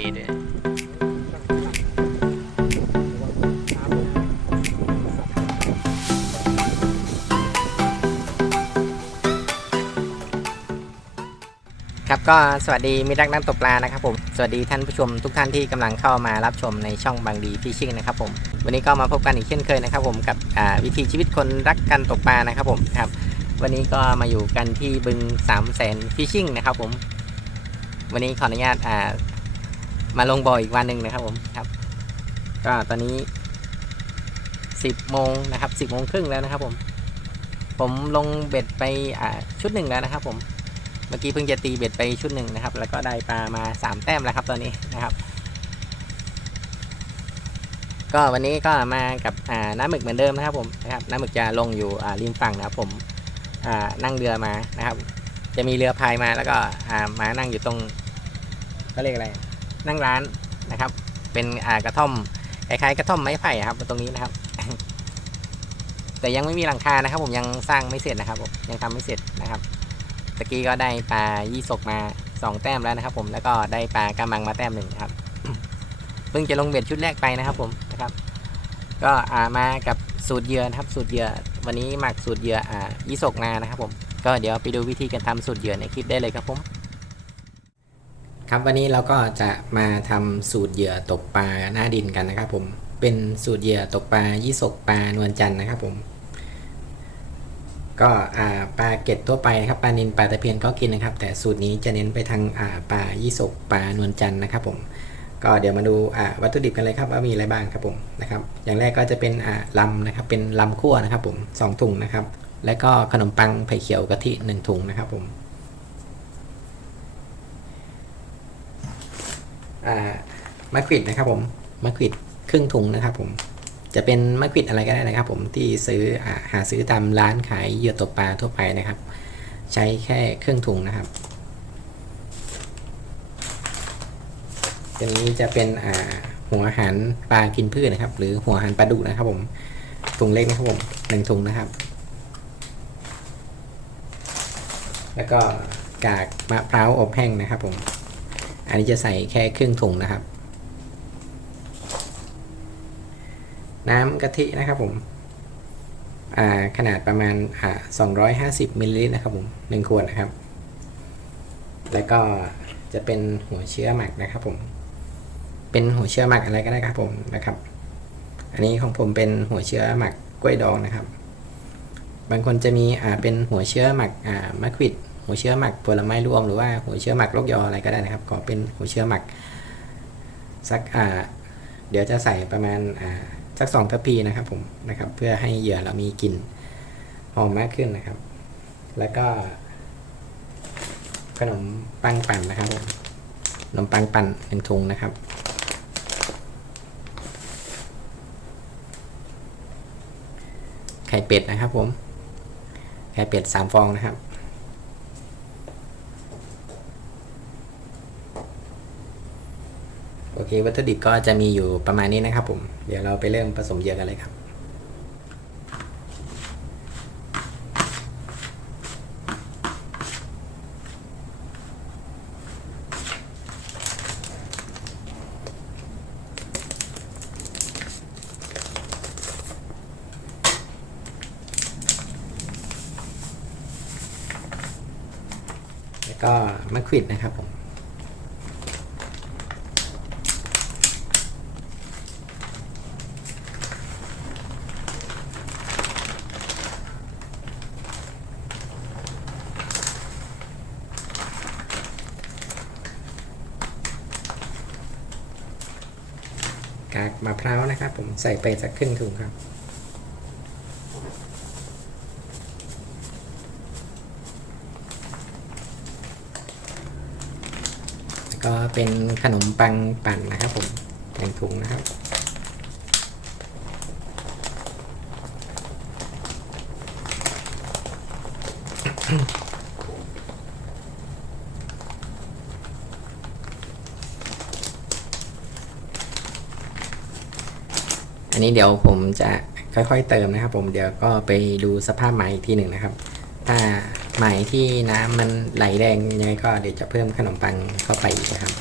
ีด้วยครับก็สวัสดีมิตรรักนักตกปลานะครับผมสวัสดีท่านผู้ชมทุกท่านที่กำลังเข้ามารับชมในช่องบางดีฟิชชิ่งนะครับผมวันนี้ก็มาพบกันอีกเช่นเคยนะครับผมกับวิถีชีวิตคนรักการตกปลานะครับผมครับวันนี้ก็มาอยู่กันที่บึงสามแสนฟิชชิ่งนะครับผมวันนี้ขออนุญาตอ่า มาลงบ่ออีกวันหนึ่งนะครับผมครับ ก็ตอนนี้10โมงนะครับ10โมงครึ่งแล้วนะครับผม ผมลงเบ็ดไปชุดหนึ่งแล้วนะครับ ผมเมื่อกี้เพิ่งจะตีเบ็ดไปชุดหนึ่งนะครับ แล้วก็ได้ปลามา3แต้มแล้วครับตอนนี้นะครับ ก็วันนี้ก็มากับน้ำหมึกเหมือนเดิมนะครับ ผมนะครับน้ำหมึกจะลงอยู่ริมฝั่งนะครับ ผมนั่งเรือมานะครับ จะมีเรือพายมาแล้วก็มานั่งอยู่ตรงก็เรียกอะไร นั่งร้านนะครับ เป็นอ่ากระท่อมคล้ายๆกระท่อมไม้ไผ่ครับตรงนี้นะครับ แต่ยังไม่มีหลังคานะครับ ผมยังสร้างไม่เสร็จนะครับผมยังทำไม่เสร็จนะครับตะกี้ก็ได้ปลายี่สกมาสองแต้มแล้วนะครับ ผมแล้วก็ได้ปลากระมังมาแต้มหนึ่งครับเพิ่งจะลงเบ็ดชุดแรกไปนะครับ ผมนะครับ ก็อ่ามากับสูตรเหยื่อนะครับ สูตรเหยื่อวันนี้หมักสูตรเหยื่ออ่ายี่สกมานะครับ ผมก็เดี๋ยวไปดูวิธีการทำสูตรเหยื่อในคลิปได้เลยครับผม ครับวันนี้เราก็จะมาทำสูตรเหยื่อตกปลาหน้าดินกันนะครับผมเป็นสูตรเหยื่อตกปลายี่สกปลานวลจันทร์นะครับผม ก็ปลาเก็ดทั่วไปนะครับปลานินปลาตะเพียนก็กินนะครับ แต่สูตรนี้จะเน้นไปทางปลายี่สกปลานวลจันทร์นะครับ ผม ก็เดี๋ยวมาดูวัตถุดิบกันเลยครับว่ามีอะไรบ้างครับผมนะครับ อย่างแรกก็จะเป็นลำนะครับ เป็นลำคั่วนะครับ ผมสองถุงนะครับ แล้วก็ขนมปังไผ่เขียวกะทิหนึ่งถุงนะครับผมอ่า มะขวิดนะครับผมมะขวิดครึ่งถุงนะครับผมจะเป็นมะขวิดอะไรก็ได้นะครับผมที่ซื้ออหาซื้อตามร้านขายเหยื่อตกปลาทั่วไปนะครับ ใช้แค่เครึ่องถุงนะครับตัวนี้จะเป็นหัวหารปลากินพืชนะครับ หรือหัวหารปลาดุนะครับผมถุงเล็กนะครับผมหนึ่งถุงนะครับ แล้วก็กากมะพร้าวอบแห้งนะครับผม อันนี้จะใส่แค่ครึ่งถุงนะครับ น้ำกะทินะครับผมขนาดประมาณอ่า250มิลลิลิตรนะครับผมหนึ่งขวดนะครับ แล้วก็จะเป็นหัวเชื้อหมักนะครับผม เป็นหัวเชื้อหมักอะไรก็ได้ครับผมนะครับ อันนี้ของผมเป็นหัวเชื้อหมักกล้วยดองนะครับ บางคนจะมีอ่าเป็นหัวเชื้อหมักอ่ามะขวิด หัวเชื้อหมักผลไม้รวมหรือว่าหัวเชื้อหมักลกยออะไรก็ได้นะครับก็เป็นหัวเชื้อหมักสักอ่าเดี๋ยวจะใส่ประมาณอ่าสักสองทัพพีนะครับผมนะครับ เพื่อให้เหยื่อเรามีกลิ่นหอมมากขึ้นนะครับ แล้วก็ ขนมปังปั่นนะครับผมขนมปังปั่นหนึ่งถุงนะครับไข่เป็ดนะครับผมไข่เป็ดสามฟองนะครับ โอ เควัตถุดิบก็จะมีอยู่ประมาณนี้นะครับผม เดี๋ยวเราไปเริ่มผสมเหยื่อกันเลยครับแล้วก็มะขวิดนะครับผม กากมะพร้าวนะครับผม ใส่ไปสักครึ่งถุงครับ แล้วก็เป็นขนมปังปั่นนะครับผมหนึ่งถุงนะครับอั อันนี้เดี๋ยวผมจะค่อยๆเติมนะครับ ผมเดี๋ยวก็ไปดูสภาพใหม่อีกทีหนึ่งนะครับ ถ้าใหม่ที่น้ำมันไหลแรงยังไงก็เดี๋ยวจะเพิ่มขนมปังเข้าไปอีกนะครับ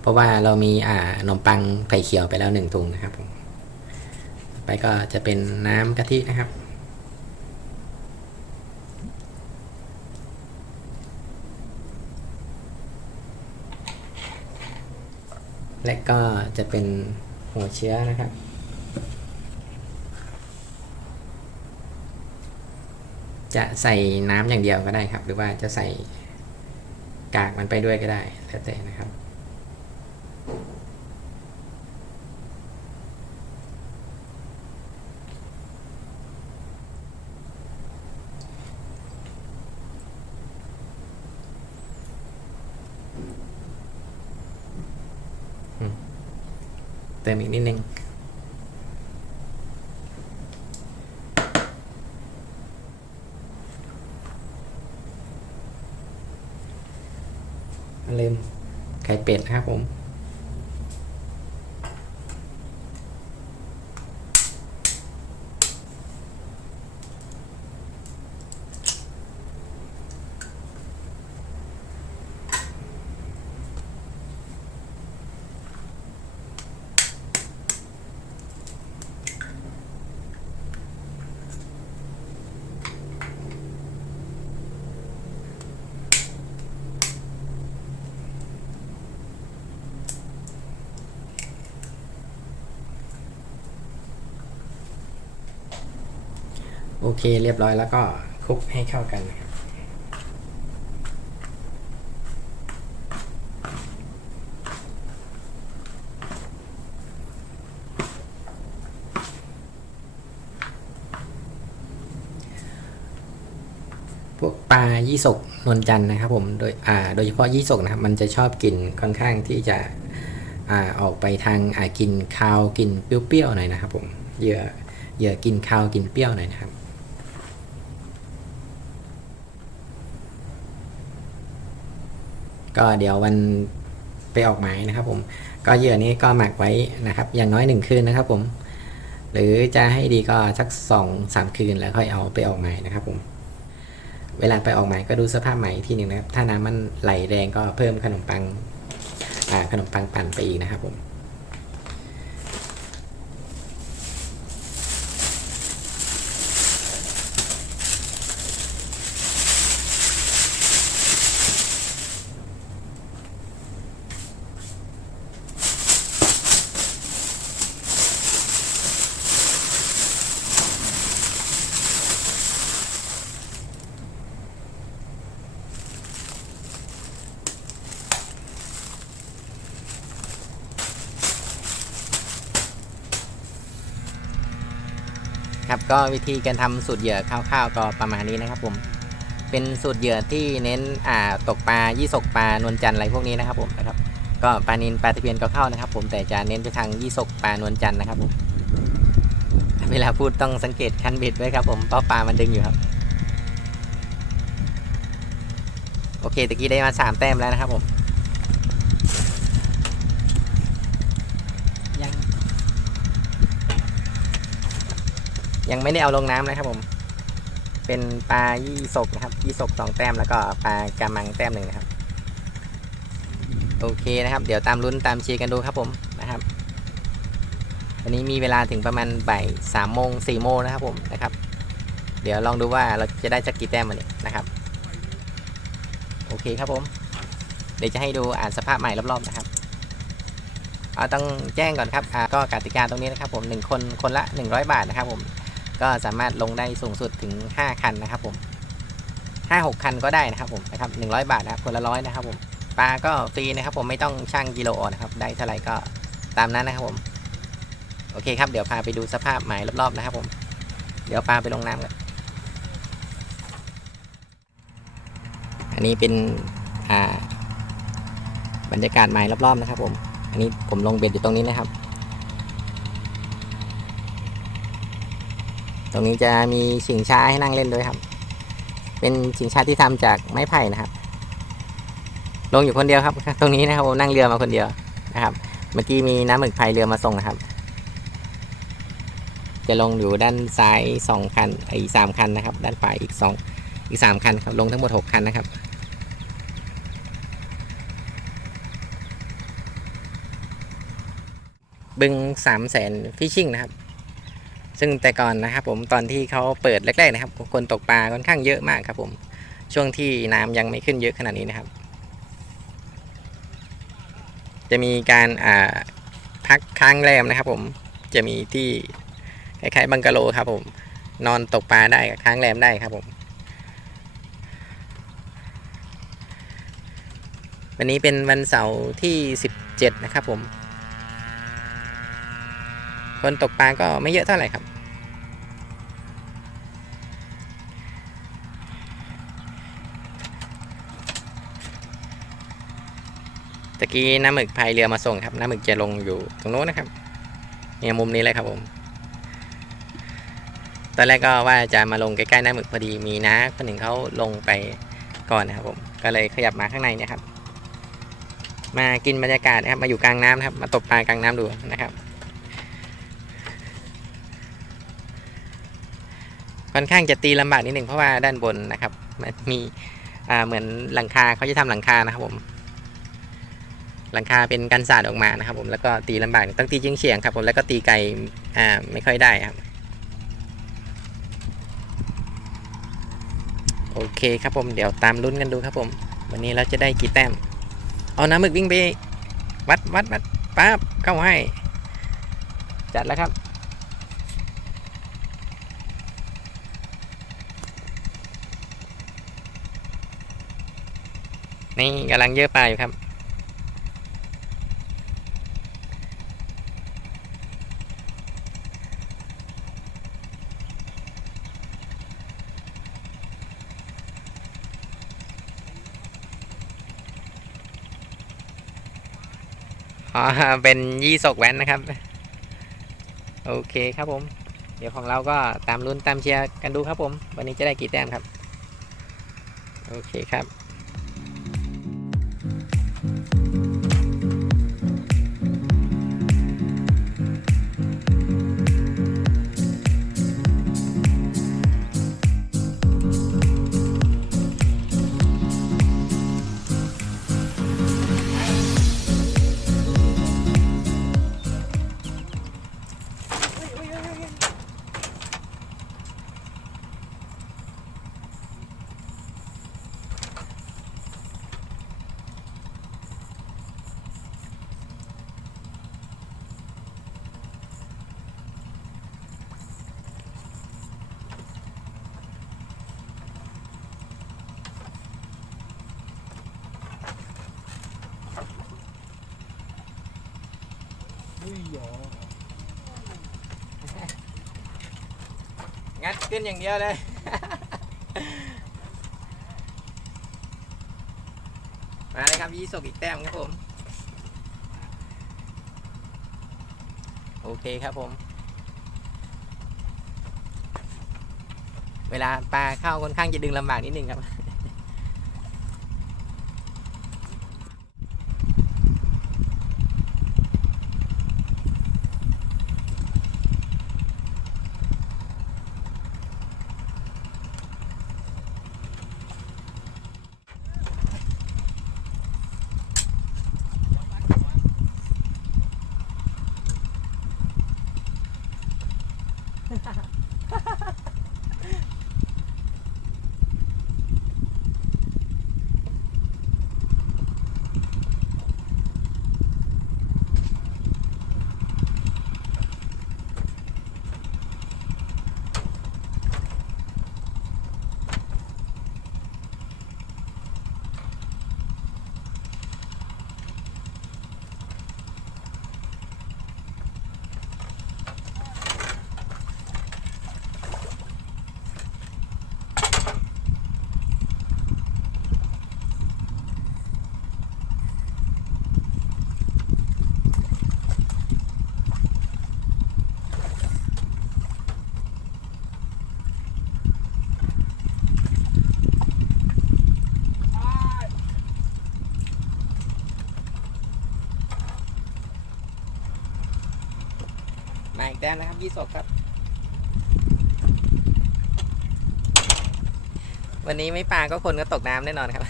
เพราะว่าเรามีอ่าขนมปังไผ่เขียวไปแล้วหนึ่งถุงนะครับผมไปก็จะเป็นน้ำกะทินะครับ และก็จะเป็นหัวเชื้อนะครับ จะใส่น้ำอย่างเดียวก็ได้ครับ หรือว่าจะใส่กากมันไปด้วยก็ได้แล้วแต่นะครับ เติมอีกนิดนึง ลืมไข่เป็ดนะครับผม โอ เคเรียบร้อยแล้วก็คลุกให้เข้ากันนะครับพวกปลายี่สกนวลจันนะครับผมโดยอ่าโดยเฉพาะยี่สกนะครับมันจะชอบกลิ่นค่อนข้างที่จะอ่าออกไปทางอ่ากลิ่นคาวกลิ่นเปรี้ยวๆหน่อยนะครับผมเหยื่อเหยื่อกินคาวกินเปรี้ยวหน่อยนะครับ ก็เดี๋ยววันไปออกหมายนะครับผมก็เหยื่อนี้ก็หมักไว้นะครับ อย่างน้อยหนึ่งคืนนะครับผม หรือจะให้ดีก็สักสองสามคืนแล้วค่อยเอาไปออกหมายนะครับผมเวลาไปออกหมายก็ดูสภาพใหม่ทีหนึ่งนะครับ ถ้าน้ำมันไหลแรงก็เพิ่มขนมปังขนมปังปั่นไปอีกนะครับผม ก็วิธีการทำสูตรเหยื่อคร่าวๆก็ประมาณนี้นะครับผม เป็นสูตรเหยื่อที่เน้นอ่าตกปลายี่สกปลานวลจันทร์อะไรพวกนี้นะครับผมนะครับ ก็ปลานินปลาตะเพียนก็เข้านะครับ ผมแต่จะเน้นไปทางยี่สกปลานวลจันทร์นะครับผมเวลาพูดต้องสังเกตคันเบ็ดไว้ครับผมเพราะปลามันดึงอยู่ครับ โอเคตะกี้ได้มาสามแต้มแล้วนะครับผม ยังไม่ได้เอาลงน้ำนะครับผม เป็นปลายี่สกนะครับ ยี่สกสองแต้มแล้วก็ปลากระมังแต้มหนึ่งนะครับ โอเคนะครับ เดี๋ยวตามลุ้นตามเชียร์กันดูครับผมนะครับ วันนี้มีเวลาถึงประมาณบ่ายสามโมงสี่โมงนะครับผมนะครับ เดี๋ยวลองดูว่าเราจะได้จักกี่แต้มวันนี้นะครับ โอเคครับผม เดี๋ยวจะให้ดูอ่านสภาพใหม่รอบๆนะครับเอาต้องแจ้งก่อนครับก็กติกาตรงนี้นะครับผมหนึ่งคนคนละ 100 บาทนะครับผม ก็สามารถลงได้สูงสุดถึง 5 คันนะครับผม5 6คันก็ได้นะครับผมนะครับ100บาทนะครับคนละร้อยนะครับผมปลาก็ฟรีนะครับผมไม่ต้องชั่งกิโลออกนะครับได้เท่าไหร่ก็ตามนั้นนะครับผม โอเคครับเดี๋ยวพาไปดูสภาพใหม่รอบๆนะครับผม เดี๋ยวปลาไปลงน้ำกันอันนี้เป็นบรรยากาศใหม่รอบๆนะครับผม อันนี้ผมลงเบ็ดอยู่ตรงนี้นะครับ ตรงนี้จะมีชิงช้าให้นั่งเล่นด้วยครับ เป็นชิงช้าที่ทำจากไม้ไผ่นะครับ ลงอยู่คนเดียวครับ ตรงนี้นะครับผมนั่งเรือมาคนเดียวนะครับ เมื่อกี้มีน้ำหมึกพายเรือมาส่งนะครับ จะลงอยู่ด้านซ้ายสองคันอีกสามคันนะครับ ด้านขวาอีกสองอีกสามคันครับ ลงทั้งหมดหกคันนะครับบึงสามแสนฟิชชิ่งนะครับ ซึ่งแต่ก่อนนะครับผมตอนที่เขาเปิดแรกๆนะครับ คนตกปลาค่อนข้างเยอะมากครับผมช่วงที่น้ำยังไม่ขึ้นเยอะขนาดนี้นะครับ จะมีการอ่าพักค้างแรมนะครับ ผมจะมีที่คล้ายๆบังกะโลครับผมนอนตกปลาได้ค้างแรมได้ครับผมวันนี้เป็นวันเสาร์ที่ 17 นะครับผม คนตกปลาก็ไม่เยอะเท่าไหร่ครับ ตะกี้น้ำหมึกพายเรือมาส่งครับน้ำหมึกจะลงอยู่ตรงโน้นนะครับ เนี่ยมุมนี้เลยครับผม ตอนแรกก็ว่าจะมาลงใกล้ๆน้ำหมึกพอดีมีน้าคนหนึ่งเขาลงไปก่อนนะครับผมก็เลยขยับมาข้างในเนี่ยครับ มากินบรรยากาศนะครับ มาอยู่กลางน้ำนะครับ มาตกปลากลางน้ำดูนะครับ ค่อนข้างจะตีลำบากนิดหนึ่งเพราะว่าด้านบนนะครับ มันมีเหมือนหลังคาเขาจะทำหลังคานะครับผม หลังคาเป็นกันศาสตร์ออกมานะครับ ผมแล้วก็ตีลำบากต้องตีเฉียงๆครับผมแล้วก็ตีไกลอ่าไม่ค่อยได้ครับโอเคครับผมเดี๋ยวตามลุ้นกันดูครับผม วันนี้เราจะได้กี่แต้ม เอาน้ำหมึกวิ่งไป วัดวัดวัดปั๊บเข้าให้ จัดแล้วครับ นี่กำลังเยอะปลาอยู่ครับ อ๋อเป็นยี่สกแว้นนะครับ โอเคครับผม เดี๋ยวของเราก็ตามลุ้นตามเชียร์กันดูครับผม วันนี้จะได้กี่แต้มครับ โอเคครับ ขึ้นอย่างเดียวเลย มาเลยครับยี่สกอีกแต้มครับผม โอเคครับผม เวลาปลาเข้าค่อนข้างจะดึงลำบากนิดนึงครับ Ha ha ha. มาอีกแต้มนะครับยี่สกครับ วันนี้ไม่ปลาก็คนก็ตกน้ำแน่นอนครับ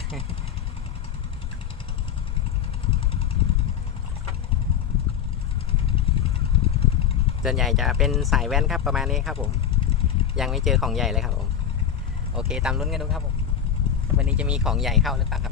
ส่วนใหญ่จะเป็นสายแว่นครับประมาณนี้ครับผม ยังไม่เจอของใหญ่เลยครับผม โอเคตามลุ้นกันดูครับผม วันนี้จะมีของใหญ่เข้าหรือเปล่าครับ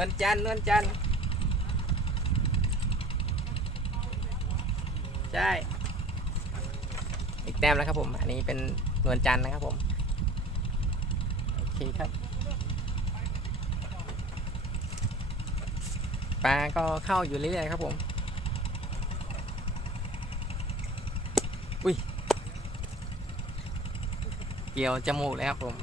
วลจันทร์นวลจันทร์ใช่อีกแต้มแล้วครับผม อันนี้เป็นนวลจันทร์นะครับผม โอเคครับปลาก็เข้าอยู่เรื่อยๆครับผม อุ้ย เกี่ยวจมูกเลยครับผม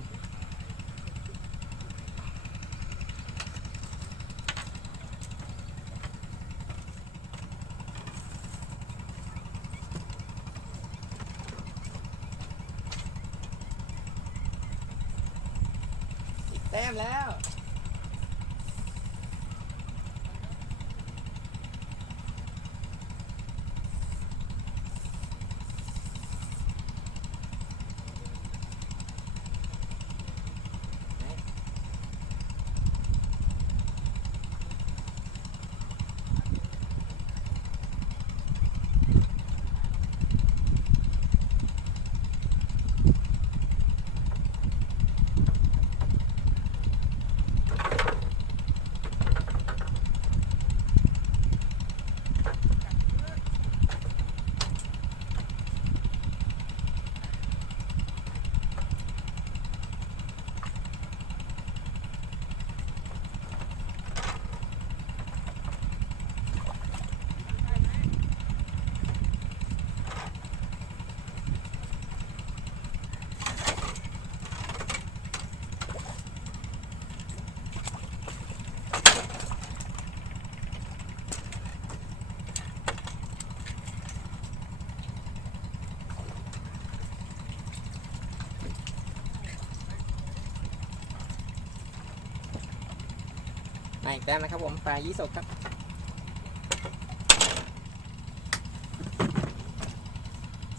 มาอีกแต้มนะครับผมปลายี่สกครับ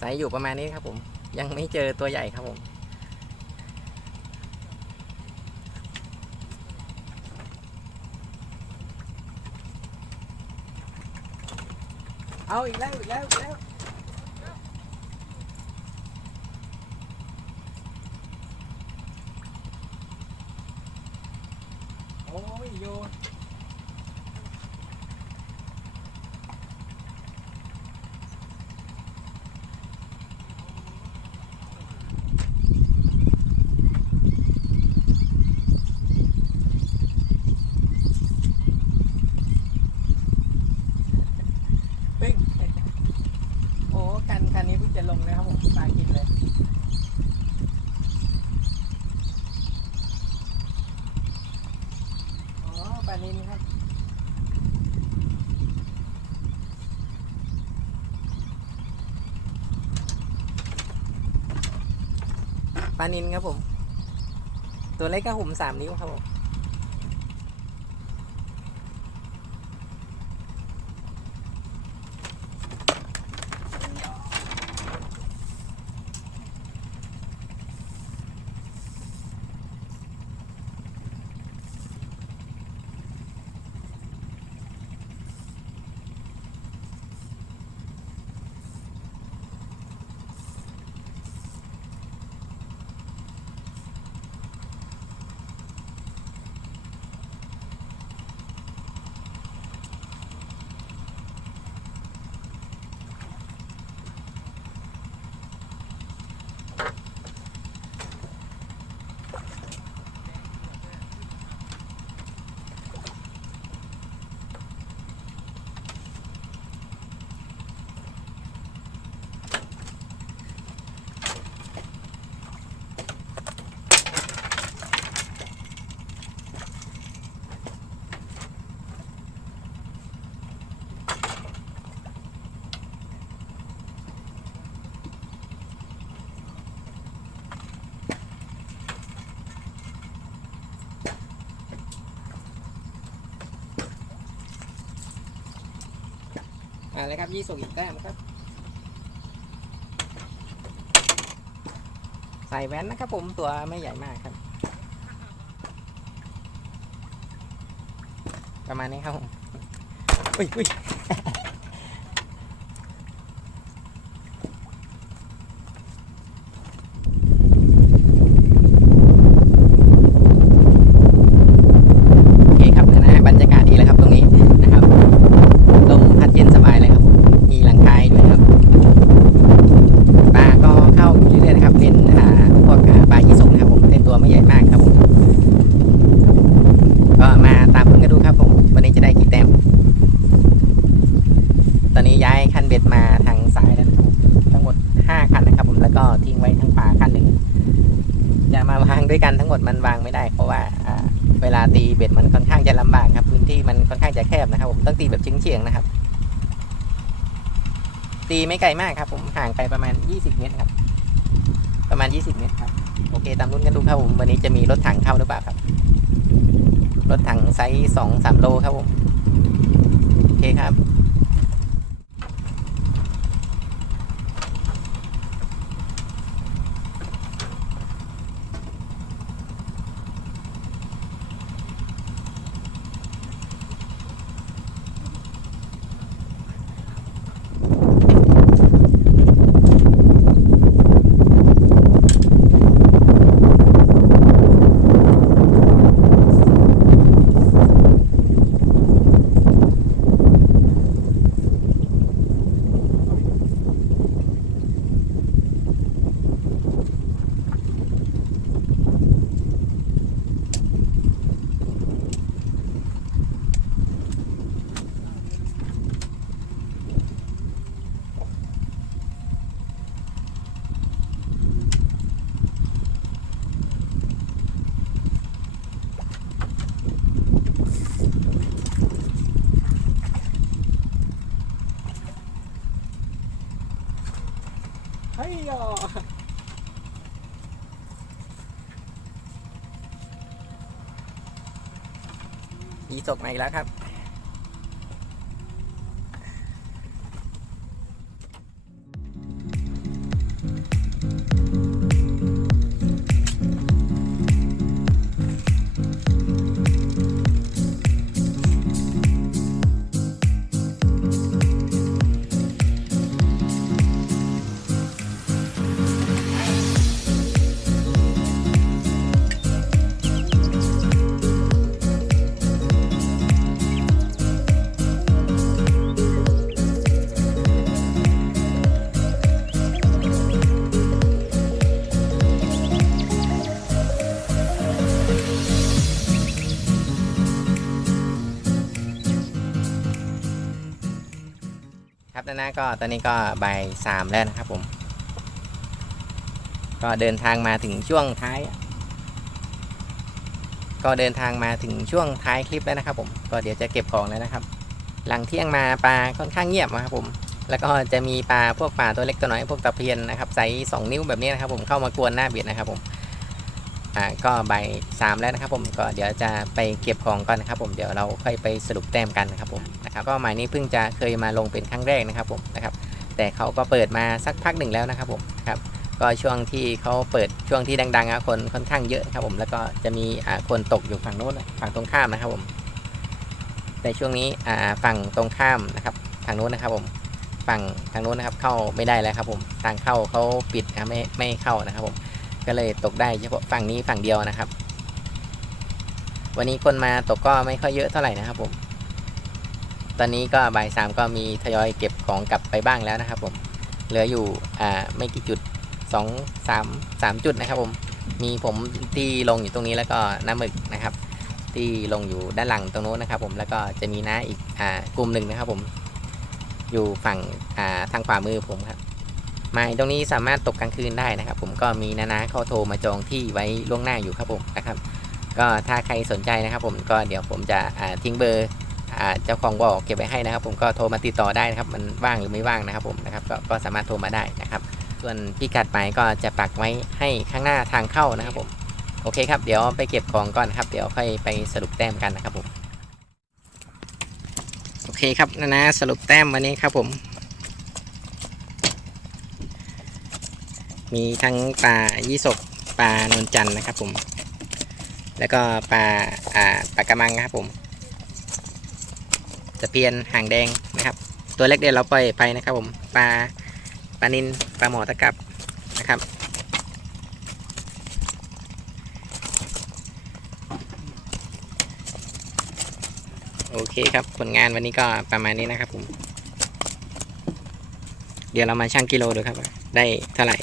สายอยู่ประมาณนี้ครับผม ยังไม่เจอตัวใหญ่ครับผมเอาอีกแล้วอีกแล้วอีกแล้ว โอ้ยโยนปิ้งโอ้คันคันนี้เพิ่งจะลงนะครับผมปลากินเลย อ๋อปลานินครับ ปลานินครับผม ตัวเล็กก็หุ่มสามนิ้วครับผม อ่าเลยครับยี่สิบอีกแต้มนะครับ ใส่แว่นนะครับผมตัวไม่ใหญ่มากครับ ประมาณนี้ครับผมอุ้ยอุ้ยโอเคครับนะฮะบรรยากาศดีแล้วครับตรงนี้นะครับ ลมพัดเย็นสบายเลยครับผมมีหลังคาให้ด้วยครับ ปลาก็เข้าอยู่เรื่อยๆนะครับ เป็นอ่าพวกอ่าปลายี่สกนะครับผมแต่ตัวไม่ใหญ่มากครับผม ก็มาตามผลกันดูครับผม วันนี้จะได้กี่แต้ม ตอนนี้ย้ายคันเบ็ดมาทางซ้ายแล้วนะครับผมทั้งหมด 5 คันนะครับผม แล้วก็ทิ้งไว้ทั้งป่าคันหนึ่งจะมาวาง ด้วยกันทั้งหมดมันวางไม่ได้ เพราะว่าเวลาตีเบ็ดมันค่อนข้างจะลำบากครับพื้นที่มันค่อนข้างจะแคบนะครับผมต้องตีแบบเฉียงๆนะครับ ตีไม่ไกลมากครับผมห่างไปประมาณ 20 เมตรครับ ประมาณ 20 เมตรครับโอเคตามรุ่นกันดูครับผมวันนี้จะมีรถถังเข้าหรือเปล่าครับ รถถังไซส์สองสามโลครับผมโอเคครับ เฮ้ยยอ ศกมาอีกแล้วครับ นานาก็ตอนนี้ก็บ่ายสามแล้วนะครับผม ก็เดินทางมาถึงช่วงท้าย ก็เดินทางมาถึงช่วงท้ายคลิปแล้วนะครับ ผม ก็เดี๋ยวจะเก็บของแล้วนะครับ หลังเที่ยงมาปลาค่อนข้างเงียบนะครับผม แล้วก็จะมีปลาพวกปลาตัวเล็กตัวน้อยพวกตะเพียนนะครับไซส์สองนิ้วแบบนี้นะครับ ผมเข้ามากวนหน้าเบียดนะครับผมอ่าก็ใบสามแล้วนะครับผมก็เดี๋ยวจะไปเก็บของก่อนนะครับผมเดี๋ยวเราค่อยไปสรุปแต้มกันนะครับผม ครับก็หมายนี้เพิ่งจะเคยมาลงเป็นครั้งแรกนะครับผมนะครับ แต่เขาก็เปิดมาสักพักหนึ่งแล้วนะครับผมครับก็ช่วงที่เขาเปิดช่วงที่ดังๆคนค่อนข้างเยอะครับผมแล้วก็จะมีคนตกอยู่ฝั่งโน้นฝั่งตรงข้ามนะครับผมแต่ช่วงนี้ฝั่งตรงข้ามนะครับทางโน้นนะครับผมฝั่งทางโน้นนะครับเข้าไม่ได้แล้วครับผมทางเข้าเขาปิดนะไม่ไม่เข้านะครับผมก็เลยตกได้เฉพาะฝั่งนี้ฝั่งเดียวนะครับ วันนี้คนมาตกก็ไม่ค่อยเยอะเท่าไหร่นะครับผม ตอนนี้ก็บ่ายสามก็มีทยอยเก็บของกลับไปบ้างแล้วนะครับผมเหลืออยู่อ่าไม่กี่จุดสองสามสามจุดนะครับผมมีผมที่ลงอยู่ตรงนี้แล้วก็น้ำหมึกนะครับ ที่ลงอยู่ด้านหลังตรงโน้นนะครับผมแล้วก็จะมีน้าอีกอ่ากลุ่มหนึ่งนะครับผมอยู่ฝั่งอ่าทางขวามือผมครับมาตรงนี้สามารถตกกลางคืนได้นะครับ ผมก็มีนานาเขาโทรมาจองที่ไว้ล่วงหน้าอยู่ครับผมนะครับ ก็ถ้าใครสนใจนะครับ ผมก็เดี๋ยวผมจะทิ้งเบอร์ เจ้าของบ่อเก็บไว้ให้นะครับ ผมก็โทรมาติดต่อได้นะครับมันว่างหรือไม่ว่างนะครับผมนะครับก็ก็สามารถโทรมาได้นะครับ ส่วนพิกัดหมายก็จะปักไว้ให้ข้างหน้าทางเข้านะครับผมโอเคครับเดี๋ยวไปเก็บของก่อนครับเดี๋ยวค่อยไปสรุปแต้มกันนะครับผมโอเคครับนะนะสรุปแต้มวันนี้ครับผม มีทั้งปลายี่สกปลานวลจันนะครับผม แล้วก็ปลาอ่าปลากระมังนะครับผม ตะเพียนหางแดงนะครับ ตัวเล็กเดียวเราปล่อยไปนะครับ ผมปลาปลานินปลาหมอตะกับนะครับ โอเคครับผลงานวันนี้ก็ประมาณนี้นะครับผม เดี๋ยวเรามาชั่งกิโลดูครับ ได้เท่าไหร่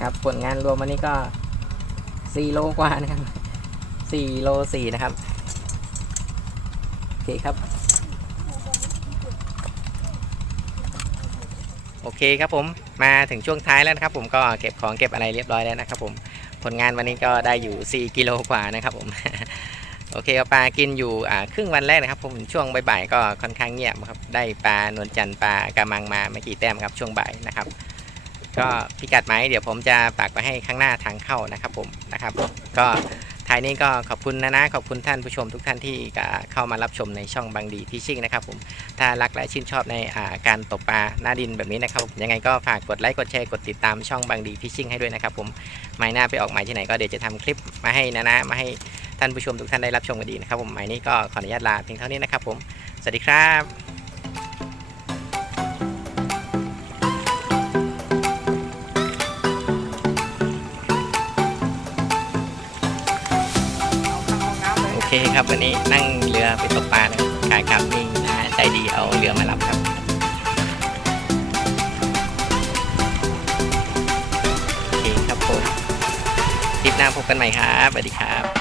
ครับผลงานรวมวันนี้ก็4โลกว่านะครับ 4โล4นะครับ โอเคครับ โอเคครับผมมาถึงช่วงท้ายแล้วนะครับ ผมก็เก็บของเก็บอะไรเรียบร้อยแล้วนะครับผมผลงานวันนี้ก็ได้อยู่ 4 กิโลกว่านะครับผมโอเคเอาปลากินอยู่ครึ่งวันแรกนะครับ ผมช่วงบ่ายๆก็ค่อนข้างเงียบครับได้ปลานวลจันทร์ปลากระมังมาไม่กี่แต้มครับช่วงบ่ายนะครับ ก็พิกัดไหมเดี๋ยวผมจะปักไว้ให้ข้างหน้าทางเข้านะครับผมนะครับ ก็ ท้ายนี้ก็ขอบคุณนะนะขอบคุณท่านผู้ชมทุกท่านที่เข้ามารับชมในช่องบางดีพิชชิ่งนะครับผมถ้ารักและชื่นชอบในาการตกปลาหน้าดินแบบนี้นะครับยังไงก็ฝากกดไลค์กดแชร์กดติดตามช่องบางดีพิชชิ่งให้ด้วยนะครับผมหมายหน้าไปออกหมายที่ไหนก็เดี๋ยวจะทำคลิปมาให้นะนะมาให้ท่านผู้ชมทุกท่านได้รับชมกันดีนะครับผมหมายนี้ก็ขออนุญาตลาเพียงเท่านี้นะครับผมสวัสดีครับ ครับวันนี้นั่งเรือไปตกปลานะกายกลับนี่นะใจดีเอาเรือมารับครับ โอเคครับผมคลิปหน้าพบกันใหม่ครับสวัสดีครับ